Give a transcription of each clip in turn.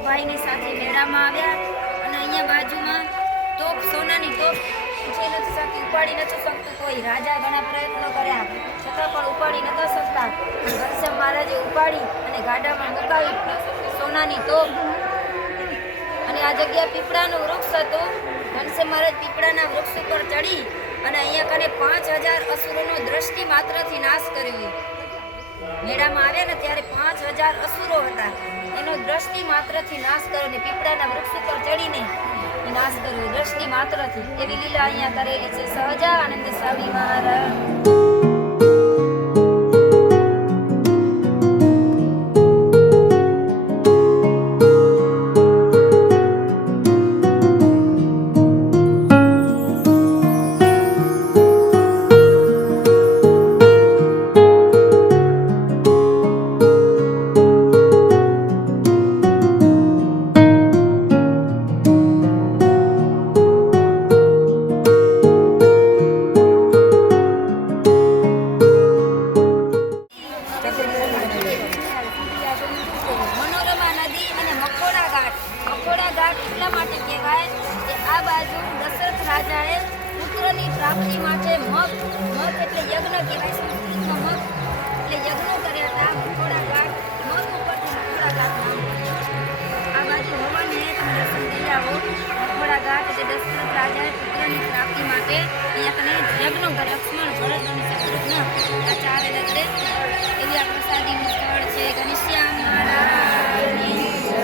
ભાઈની સાથે મેળામાં આવ્યા અને અહીંયા બાજુમાં તોપ, સોનાની તોપ ઉછળી નથી શકતી, ઉપાડી નથી શકતું કોઈ. રાજા ઘણા પ્રયત્નો કર્યા છતાં પણ ઉપાડી નતા શકતા. ઘનશ્યામ મહારાજે ઉપાડી અને ગાડામાં મુકાવી સોનાની તોપ. અને આ જગ્યા પીપળાનું વૃક્ષ હતું. ઘનશ્યામ મહારાજ પીપળાના વૃક્ષ ઉપર ચડી અને અહીંયા કને 5000 અસુરોનો દ્રષ્ટિ માત્રથી નાશ કર્યો. મેળામાં આવ્યા ને ત્યારે 5000 અસુરો હતા, એનો દ્રષ્ટિ માત્રથી નાશ કર્યો ને પીપળાના વૃક્ષ ઉપર ચડીને નાશ કર્યો દ્રષ્ટિ માત્રથી. એવી લીલા અહીંયા કરેલી છે સહજાનંદ સ્વામી મહારાજ. રાજાએ પુત્રની પ્રાપ્તિ માટે મગ એટલે યજ્ઞ કહેવાય. સંસ્કૃતમાં મગ એટલે યજ્ઞો કર્યા હતા. મકોડા ઘાટ, મગ ઉપરથી મકોડા ઘાટ. આ બાજુ હવનને તમે દર્શન કરી આવો. મકોડા ઘાટ એટલે દશરથ રાજાએ પુત્રની પ્રાપ્તિ માટે અહીંયા કને યજ્ઞો કર્યા. લક્ષ્મણ, ભરત અને શત્રુઘ્ન આ ચારે નગરે એવી આ પ્રસાદીનું સ્થળ છે. ઘનશ્યામ મહારાજની જય.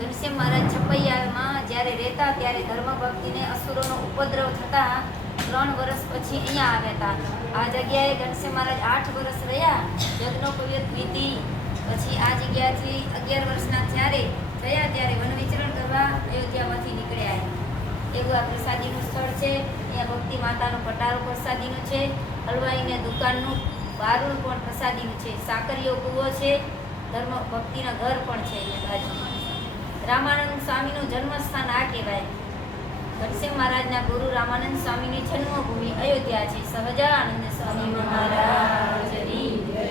ઘનશ્યામ મહારાજ છપૈયામાં જ્યારે રહેતા ત્યારે ધર્મ ભક્તિને અસુરોનો ઉપદ્રવ થતા 3 વર્ષ પછી અહીંયા આવ્યા હતા. આ જગ્યાએ ઘનશ્યામ મહારાજ 8 વર્ષ રહ્યા. યજ્ઞોપવિત વિધિ પછી આ જગ્યાથી 11 વર્ષના જ્યારે થયા ત્યારે વન વિચરણ કરવા અયોધ્યામાંથી નીકળ્યા. એવું આ પ્રસાદીનું સ્થળ છે. અહીંયા ભક્તિ માતાનો પટારો પ્રસાદીનું છે. હલવાઈને દુકાનનું બારું પણ પ્રસાદીનું છે. સાકરીયો કૂવો છે. ધર્મ ભક્તિના ઘર પણ છે અહીંયા બાજુમાં. રામાનંદ સ્વામીનું જન્મસ્થાન આ કહેવાય. ઘનશ્યામ મહારાજના ગુરુ રામાનંદ સ્વામીની જન્મભૂમિ અયોધ્યા છે. સહજાનંદ સ્વામી મહારાજની જય.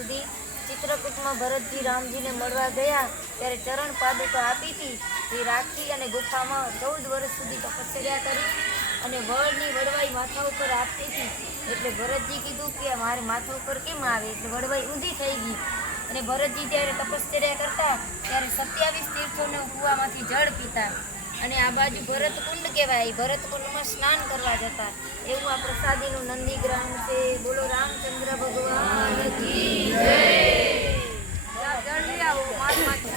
સુધી ચિત્રકૂટમાં ભરતજી રામજીને મળવા ગયા ત્યારે ચરણ પાદુકા આપી હતી એ રાખી અને ગુફામાં 14 વર્ષ સુધી તપસ્યા કરી અને વળની વડવાઈ માથા ઉપર આપતી હતી. એટલે ભરતજી કીધું કે મારે માથા ઉપર કેમ આવે, એટલે વડવાઈ ઊંધી થઈ ગઈ. અને ભરતજી ત્યારે તપશ્ચર્યા કરતા ત્યારે 27 તીર્થોના કૂવામાંથી જળ પીતા અને આ બાજુ ભરતકુંડ કહેવાય, ભરતકુંડમાં સ્નાન કરવા જતા. એવું આ પ્રસાદીનું નંદીગ્રામ છે. બોલો રામચંદ્ર ભગવાન કી જય. જળ લઈ આવો માથામાંથી.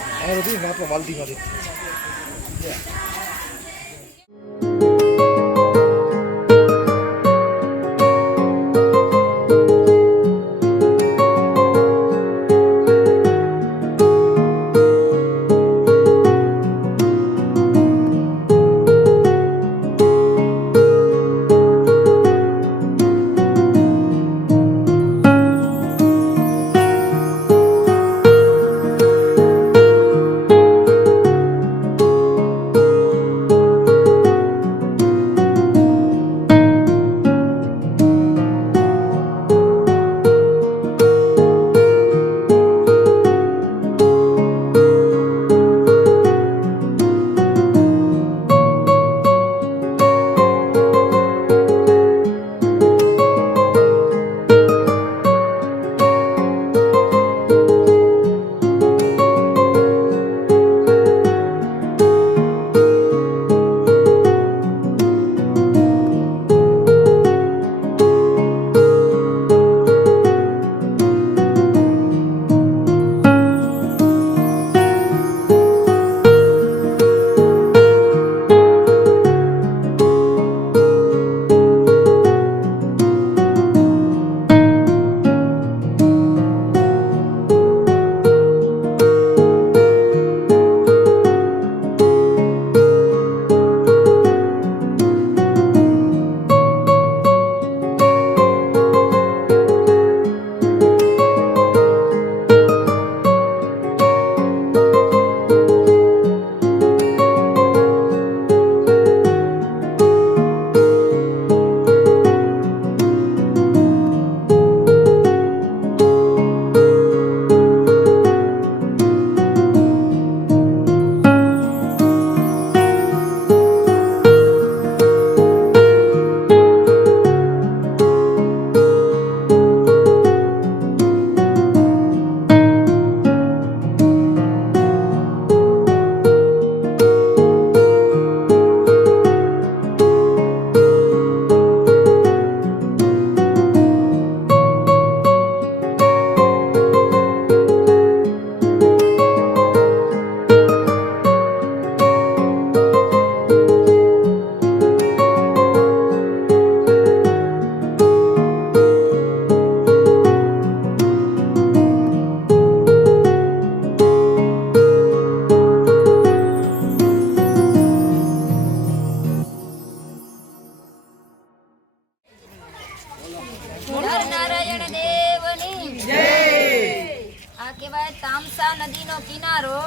તામસા નદીનો કિનારો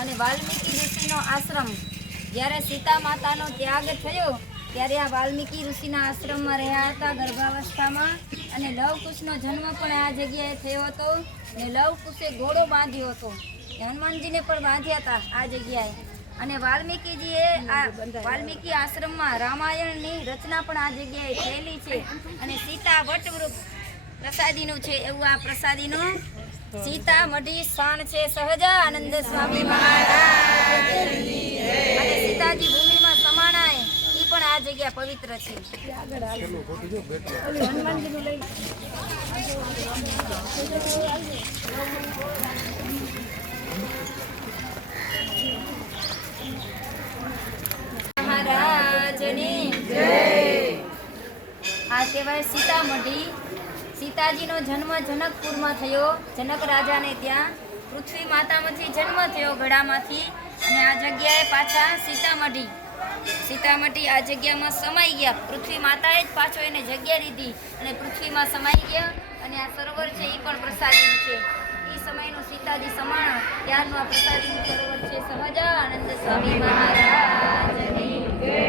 અને વાલ્મીકી ઋષિનો આશ્રમ. જ્યારે સીતા માતાનો ત્યાગ થયો ત્યારે આ વાલ્મીકી ઋષિના આશ્રમમાં રહ્યા હતા ગર્ભાવસ્થામાં. અને લવકુશનો જન્મ પણ આ જગ્યાએ થયો હતો. અને લવકુશે ઘોડો બાંધ્યો હતો, હનુમાનજીને પણ બાંધ્યા હતા આ જગ્યાએ. અને વાલ્મીકીજીએ આ વાલ્મીકી આશ્રમમાં રામાયણની રચના પણ આ જગ્યાએ થયેલી છે. અને સીતા વટવૃક્ષ પ્રસાદીનું છે એવું આ પ્રસાદીનું સીતા મઢી સ્થાન છે. સહજાનંદ સ્વામી મહારાજ અને સીતાજી ભૂમિમાં સમાણાય એ પણ આ જગ્યા પવિત્ર છે. મહારાજની જય. આ કહેવાય સીતામઢી. સીતાજીનો જન્મ જનકપુરમાં થયો. જનક રાજાને ત્યાં પૃથ્વી માતામાંથી જન્મ થયો ગળામાંથી. અને આ જગ્યાએ પાછા સીતામઢી આ જગ્યામાં સમાઈ ગયા. પૃથ્વી માતાએ જ પાછો એને જગ્યા લીધી અને પૃથ્વીમાં સમાઈ ગયા. અને આ સરોવર છે એ પણ પ્રસાદીનું છે. એ સમયનું સીતાજી સમાણ ત્યારનું આ પ્રસાદીનું સરોવર છે. સહજાનંદ સ્વામી મહારાજની જય.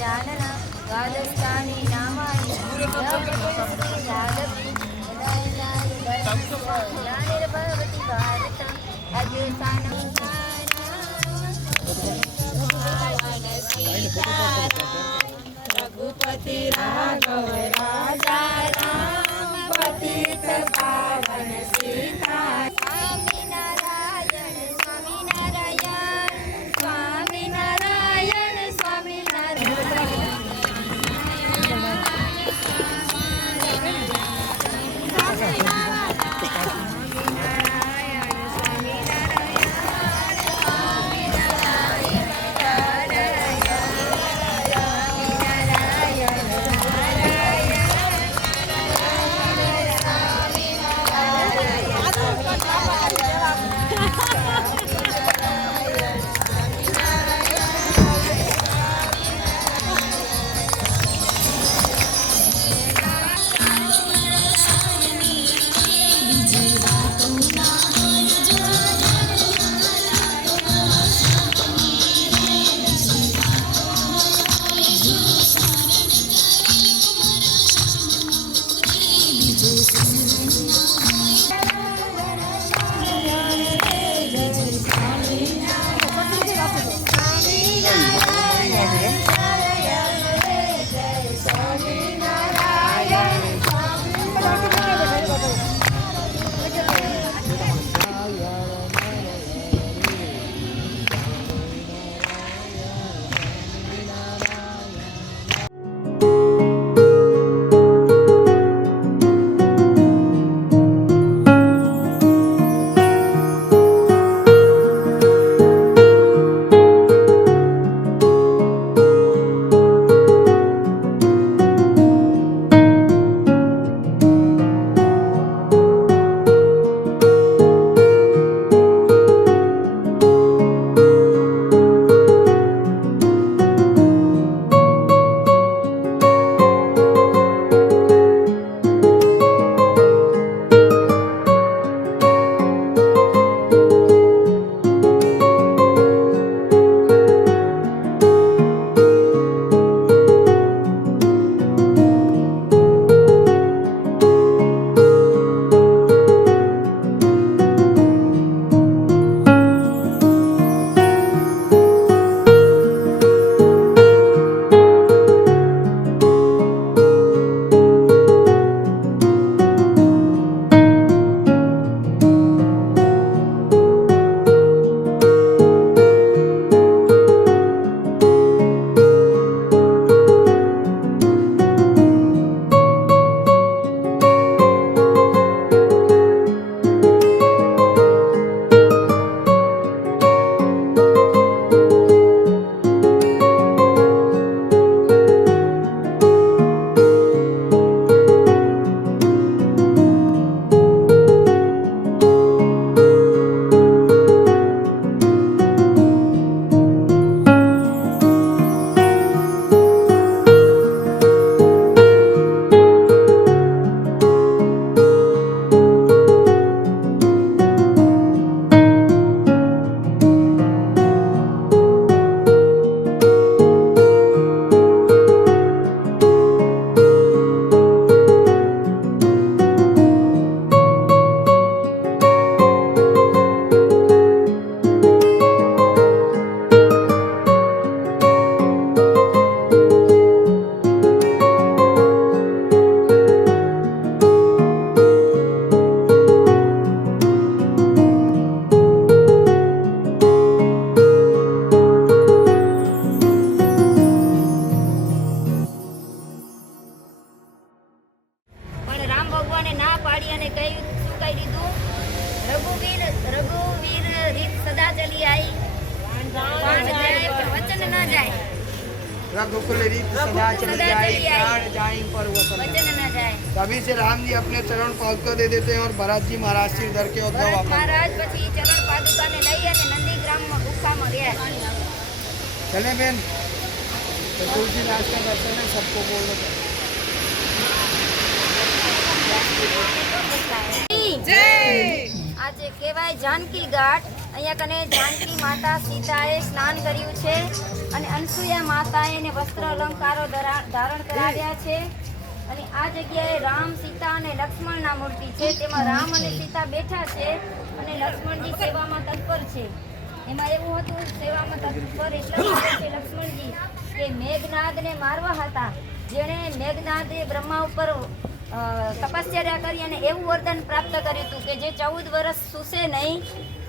गजानन द्वादशानि नामानि ज्ञानिर्भवति भारत अजसानं रघुपति राघव राजा राम पतित पावन सीता स्वामी नारायण स्वामी नारायण स्वामी नारायण स्वामी नारायण रघुकुल रीत सदा चली जाए, प्राण जाए पर वचन न जाए। तभी से राम जी अपने चरण पादुका दे देते हैं और भरत जी महाराज से डर के उद्धव वापस। महाराज પછી ચરણ પાદુકાને લઈ અને નંદીગ્રામમાં ગુફામાં ગયા। चले बहन, तो तुलसीदास का दर्शन है, सबको बोल दो जय। આજે કહેવાય જાનકી ઘાટ। અહીંયા કને જાનકી માતા સીતાએ સ્નાન કર્યું છે અને અનસુયા માતાએ એને વસ્ત્ર અલંકારો ધારણ કરાવ્યા છે. અને આ જગ્યાએ રામ, સીતા અને લક્ષ્મણના મૂર્તિ છે. તેમાં રામ અને સીતા બેઠા છે અને લક્ષ્મણજી સેવામાં તત્પર છે. એમાં એવું હતું, સેવામાં તત્પર એટલા માટે છે લક્ષ્મણજી કે મેઘનાદને મારવા હતા. જેણે મેઘનાદે બ્રહ્મા ઉપર તપશ્ચર્યા કરી અને એવું વરદાન પ્રાપ્ત કર્યું હતું કે જે 14 વર્ષ સૂશે નહીં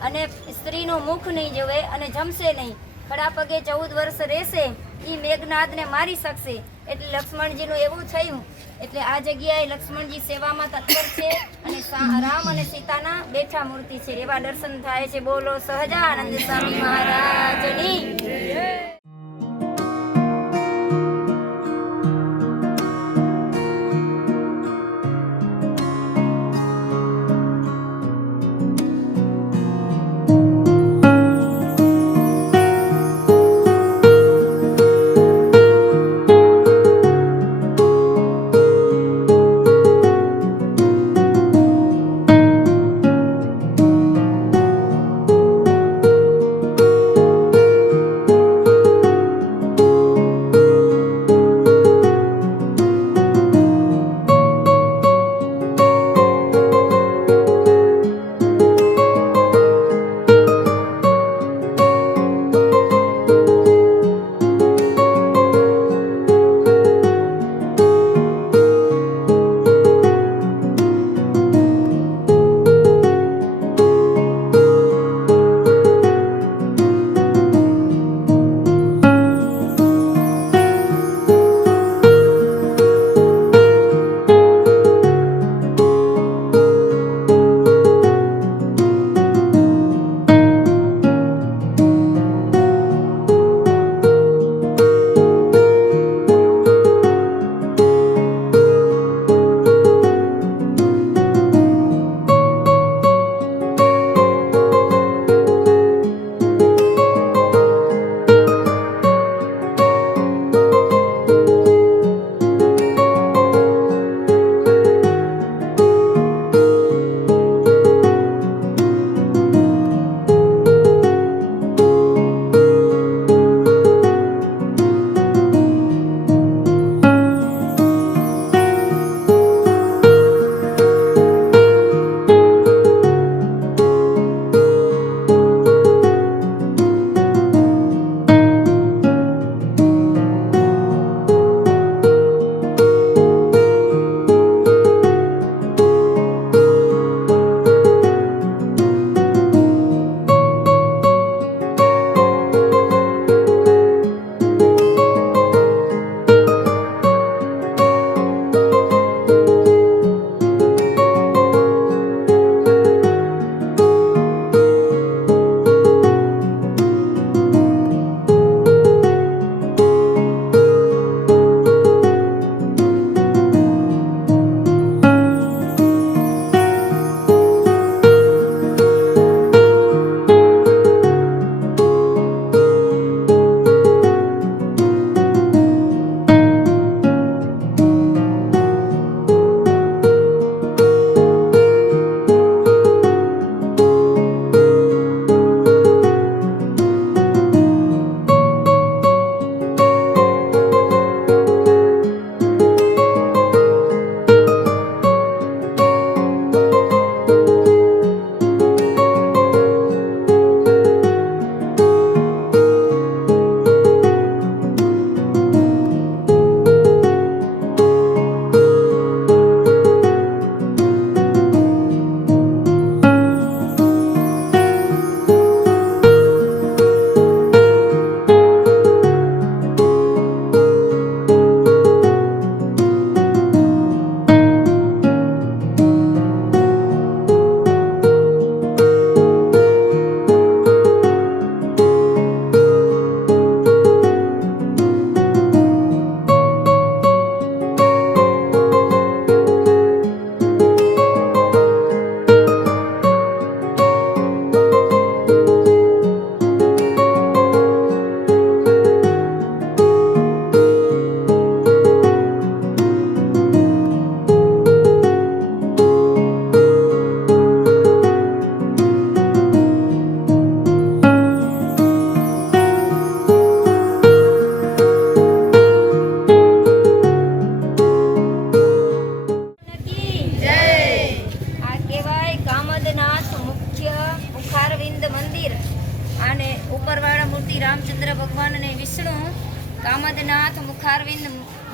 અને સ્ત્રીનું મુખ નહીં જોવે અને જમશે નહીં, ખડા પગે 14 વર્ષ રહેશે, એ મેઘનાદને મારી શકશે. એટલે લક્ષ્મણજીનું એવું થયું. એટલે આ જગ્યાએ લક્ષ્મણજી સેવામાં તત્પર છે અને રામ અને સીતાના બેઠા મૂર્તિ છે. એવા દર્શન થાય છે. બોલો સહજાનંદ સ્વામી મહારાજની જય.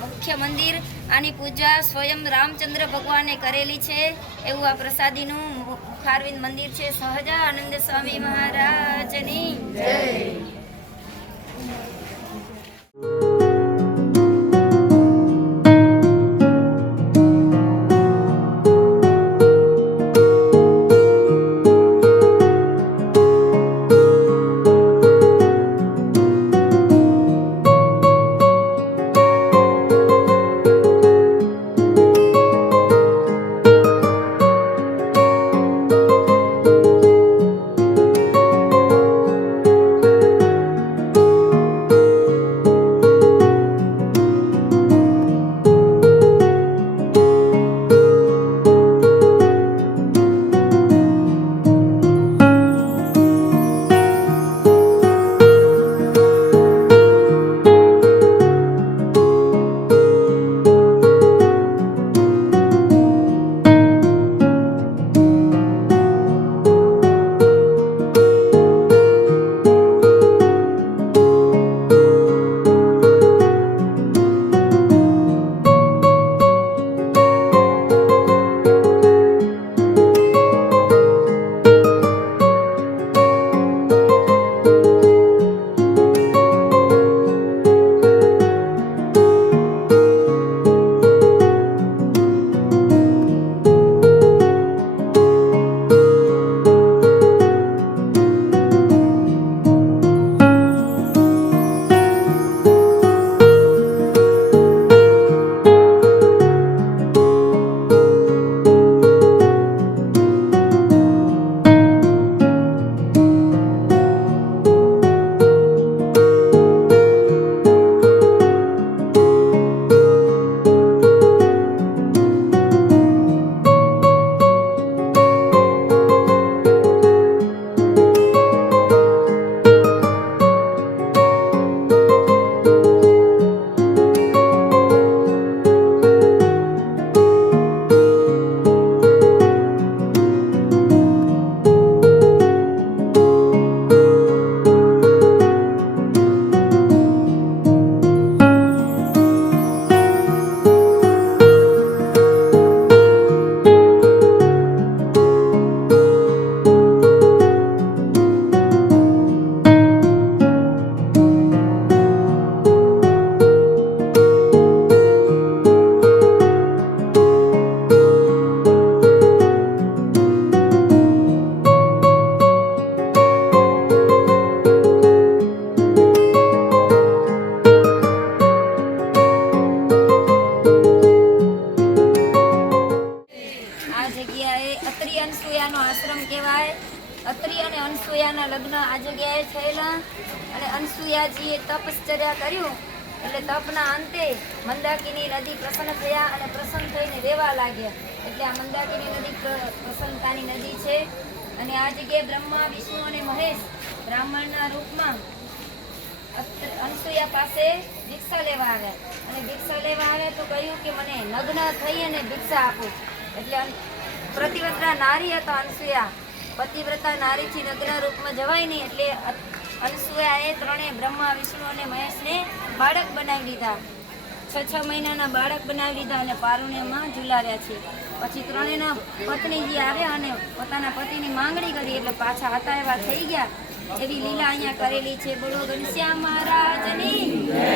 મુખ્ય મંદિર. આની પૂજા સ્વયં રામચંદ્ર ભગવાને કરેલી છે એવું આ પ્રસાદીનું મુખારવિંદ મંદિર છે. સહજાનંદ સ્વામી મહારાજની જય. અત્રિ અને અનસૂયાના લગ્ન આ જગ્યાએ થયેલા અને અનસૂયાજીએ તપશ્ચર્યા કર્યું એટલે તપના અંતે મંદાકિની નદી પ્રસન્ન થયા અને પ્રસન્ન થઈને રહેવા લાગ્યા. એટલે આ મંદાકિની નદી પ્રસન્નતાની નદી છે. અને આ જગ્યાએ બ્રહ્મા, વિષ્ણુ અને મહેશ બ્રાહ્મણના રૂપમાં અનસૂયા પાસે ભિક્ષા લેવા આવ્યા. અને ભિક્ષા લેવા આવ્યા તો કહ્યું કે મને નગ્ન થઈ અને ભિક્ષા આપો. એટલે પ્રતિવ્રતા નારી હતા અનસૂયા. પતિવ્રતા નારીથી નગ્ન રૂપમાં જવાય નહીં. એટલે અનસૂયાએ ત્રણેય બ્રહ્મા, વિષ્ણુ અને મહેશને બાળક બનાવી લીધા. 6 મહિનાના બાળક બનાવી લીધા અને પારુણ્યમાં ઝુલાવ્યા છે. પછી ત્રણેયના પત્નીજી આવ્યા અને પોતાના પતિની માંગણી કરી એટલે પાછા હતા એવા થઈ ગયા. એવી લીલા અહીંયા કરેલી છે. બોલો ઘનશ્યામ મહારાજની જય.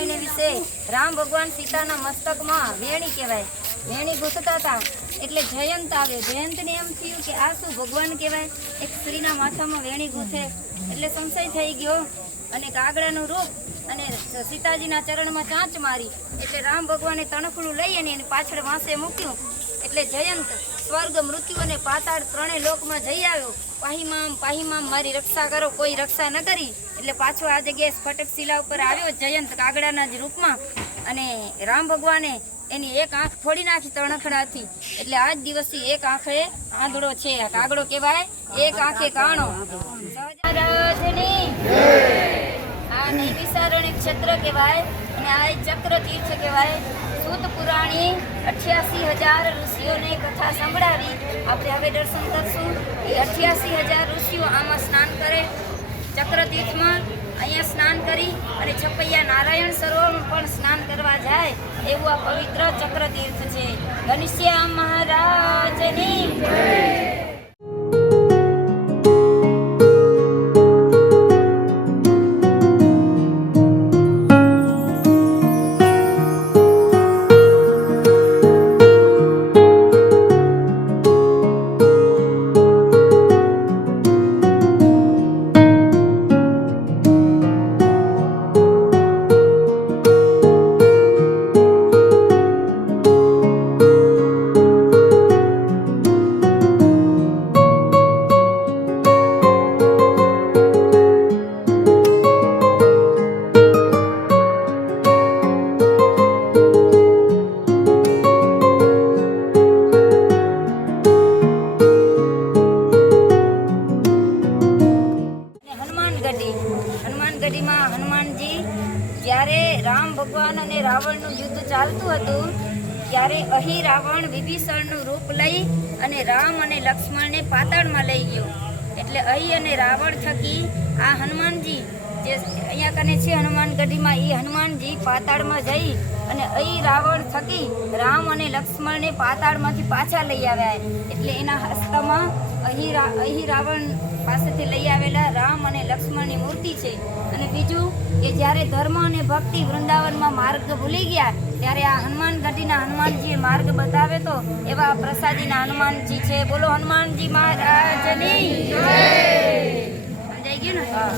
મહિને વિશે રામ ભગવાન સીતાના મસ્તકમાં વેણી કહેવાય, વેણી ગૂંથતા હતા એટલે જયંત આવ્યો. જયંતને એમ થયું કે આ શું ભગવાન કહેવાય, એક સ્ત્રીના માથામાં વેણી ગૂંથે એટલે સંશય થઈ ગયો અને કાગડાનું રૂપ અને સીતાજીના ચરણમાં ચાંચ મારી એટલે રામ ભગવાને તણખડું લઈ અને એની પાછળ વાંસે મૂક્યું એટલે જયંત સ્વર્ગ, મૃત્યુ અને પાતાળ ત્રણેય લોકમાં જઈ આવ્યો. પાહીમામ પાહીમામ મારી રક્ષા કરો, કોઈ રક્ષા ન કરી એટલે પાછો આ જગ્યાએ સ્ફટિક શિલા ઉપર આવ્યો જયંત કાગડાના જ રૂપમાં. અને રામ ભગવાને એની એક આંખ ફોડી નાખી તણખડાથી એટલે આજ દિવસથી એક આંખે આંધળો છે. આ કાગડો કહેવાય, એક આંખે કાણો. આ નૈમિષારણ્ય ક્ષેત્ર કહેવાય અને આ ચક્ર તીર્થ કહેવાય. સૂત પુરાણી 88,000 ઋષિઓને કથા સંભળાવી. આપણે હવે દર્શન કરશું. એ 88,000 ઋષિઓ આમાં સ્નાન કરે ચક્ર તીર્થમાં. અહીંયા સ્નાન કરી અને છપૈયા નારાયણ સરોવરમાં પણ સ્નાન કરવા જાય એવું આ પવિત્ર ચક્ર તીર્થ છે. ઘનશ્યામ મહારાજની હનુમાનગઢીમાં હનુમાનજી જ્યારે રામ ભગવાન અને રાવણનું યુદ્ધ ચાલતું હતું ત્યારે અહીં રાવણ વિભીષણનું રૂપ લઈ અને રામ અને લક્ષ્મણને પાતાળમાં લઈ ગયો. એટલે અહીં અને રાવણ થકી આ હનુમાનજી જે અહીંયા કને છે હનુમાનગઢીમાં, એ હનુમાનજી પાતાળમાં જઈ અને અહીં રાવણ થકી રામ અને લક્ષ્મણને પાતાળમાંથી પાછા લઈ આવ્યા. એટલે એના હસ્તામાં અહીં રાવણ પાસેથી લઈ આવેલા રામ અને લક્ષ્મણની મૂર્તિ છે. અને બીજું કે જ્યારે ધર્મ અને ભક્તિ વૃંદાવનમાં માર્ગ ભૂલી ગયા ત્યારે આ હનુમાનગઢીના હનુમાનજીએ માર્ગ બતાવે તો એવા પ્રસાદીના હનુમાનજી છે. બોલો હનુમાનજી મહારાજની જય. સમજાઈ ગયું ને? હા.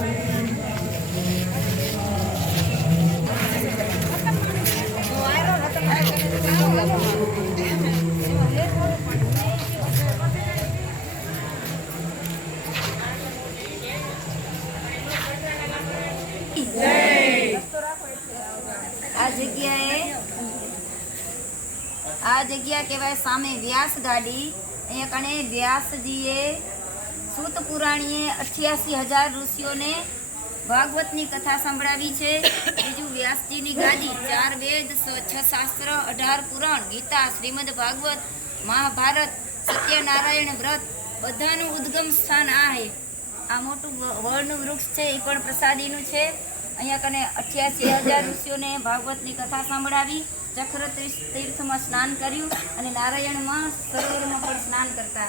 આ જગ્યા કહેવાય સામે વ્યાસ ગાડી. અહીંયા કણે વ્યાસજીએ સૂત પુરાણીએ 88,000 ઋષિઓને ભાગવતની કથા સંભળાવી છે. બીજું વ્યાસજીની ગાદી 4 વેદ, 6 શાસ્ત્ર, 18 પુરાણ, ગીતા, શ્રીમદ ભાગવત, મહાભારત, સત્યનારાયણ વ્રત બધાનું ઉદ્ગમ સ્થાન આ છે. આ મોટું વડનું વૃક્ષ છે એ પણ પ્રસાદીનું છે. અહીંયા કને 88,000 ઋષિઓને ભાગવતની કથા સંભળાવી, ચક્ર તીર્થમાં સ્નાન કર્યું અને નારાયણમાં સરોવરમાં પણ સ્નાન કરતા.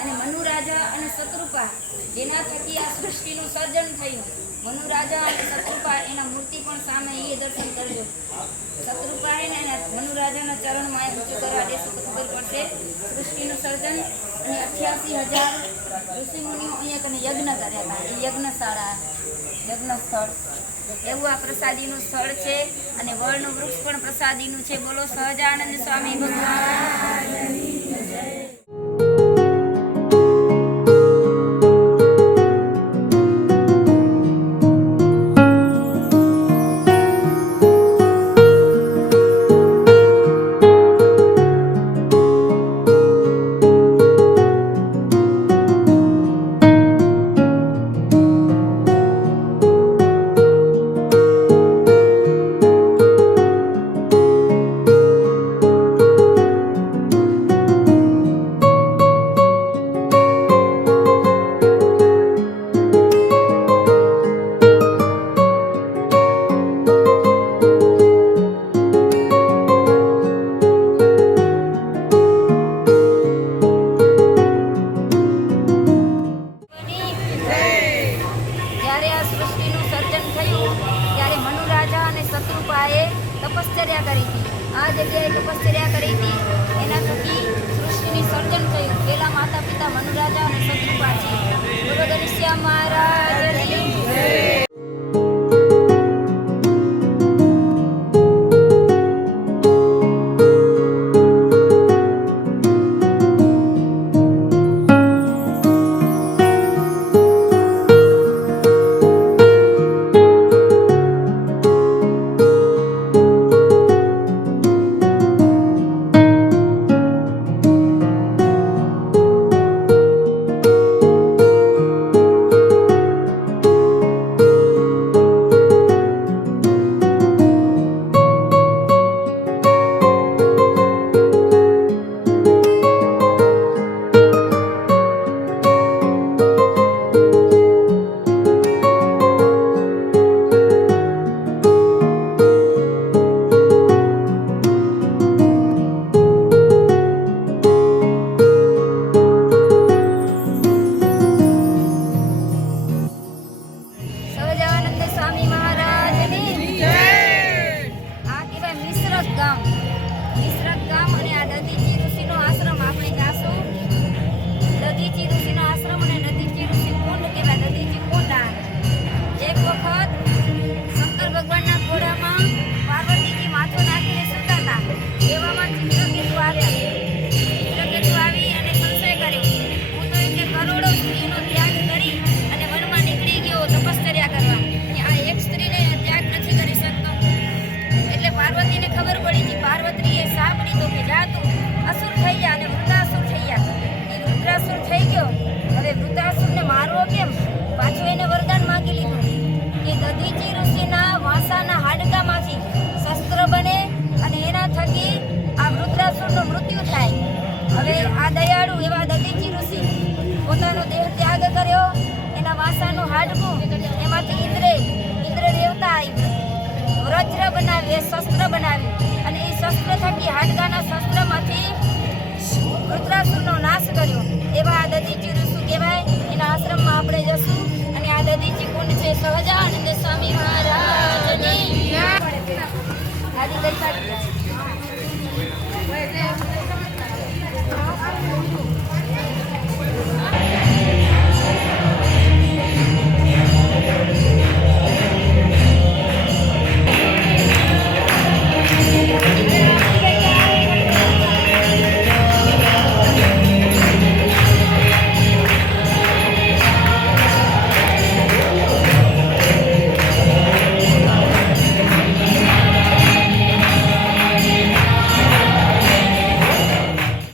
અને મનુ રાજા અને શત્રુપા જેના થકી આ સૃષ્ટિનું સર્જન થયું, મનુ રાજા અને શત્રુપા એના મૂર્તિ પણ સામે એ દર્શન કરજો. શત્રુપાએ ને મનુ રાજાના ચરણમાં ઊંચું કરવા દેશું તો ખબર પડશે સૃષ્ટિનું સર્જન. અને 88,000 ઋષિમુનિઓ અહીંયા કને યજ્ઞ કર્યા હતા. એ યજ્ઞશાળા, યજ્ઞ સ્થળ એવું આ પ્રસાદીનું સ્થળ છે. અને વડનું વૃક્ષ પણ પ્રસાદીનું છે. બોલો સહજાનંદ સ્વામી ભગવાન. તપશ્ચર્યા કરી હતી. એના થકી સૃષ્ટિની સર્જન થયું. પહેલા માતા પિતા મનુરાજા અને શત્રુપા છે. બોલો ઘનશ્યામ મહારાજની જય. સહજાનંદ સ્વામી મહારાજની જય. આ કહેવાય મિશ્રક ગામ. મિશ્રક ગામ અને આ દધીચી ઋષિનો આશ્રમ આપણે જાશું. દધીચી ઋષિનો આશ્રમ અને દધીચી ઋષિ કુંડ કહેવાય. દધીચી કુંડ આ એક વખત શંકર ભગવાનના ઘોડામાં પાર્વતીજી માથું નાખીને સૂતા હતા. એવામાં ચિત્રકેતુ આવ્યા. ચિત્રકેતુ આવી અને સંશય કર્યો. હું તો એટલે કરોડો સ્ત્રીનો ત્યાગ કરી અને વનમાં નીકળી ગયો તપશ્ચર્યા કરવા. આ એક સ્ત્રીને ત્યાગ નથી કરી શકતો. એટલે પાર્વતીને ખબર પડી કે પાર્વતીએ શાપ લીધો કે જા તું અસુર થઈ જા અને વૃદ્ધાસુર થઈ જા. એ વૃદ્ધાસુર થઈ ગયો. હવે વૃદ્ધાસુરને મારવો કેમ? પાછું એને વરદાન માંગી લીધું કે દધીચી ઋષિના વાંસાના હાડકામાંથી શસ્ત્ર બને અને એના થકી આ વૃદ્ધાસુરનું મૃત્યુ થાય. હવે આ દયાળુ એવા દધીચી ઋષિ પોતાનો દેહ ત્યાગ કર્યો. એના વાંસાનું હાડકું એમાંથી ઇન્દ્ર દેવતા વજ્ર બનાવ્યું, એ શસ્ત્ર બનાવ્યું અને એ શસ્ત્ર થકી હાડકાના શસ્ત્રમાંથી વૃત્રાસુરનો નાશ કર્યો. એવા આ દધીચી ઋષિ કહેવાય. એના આશ્રમમાં આપણે જશું અને આ દધીચી કુંડ છે. સહજાનંદ સ્વામી મહારાજની જય. ગાડી લઈ કાઢી.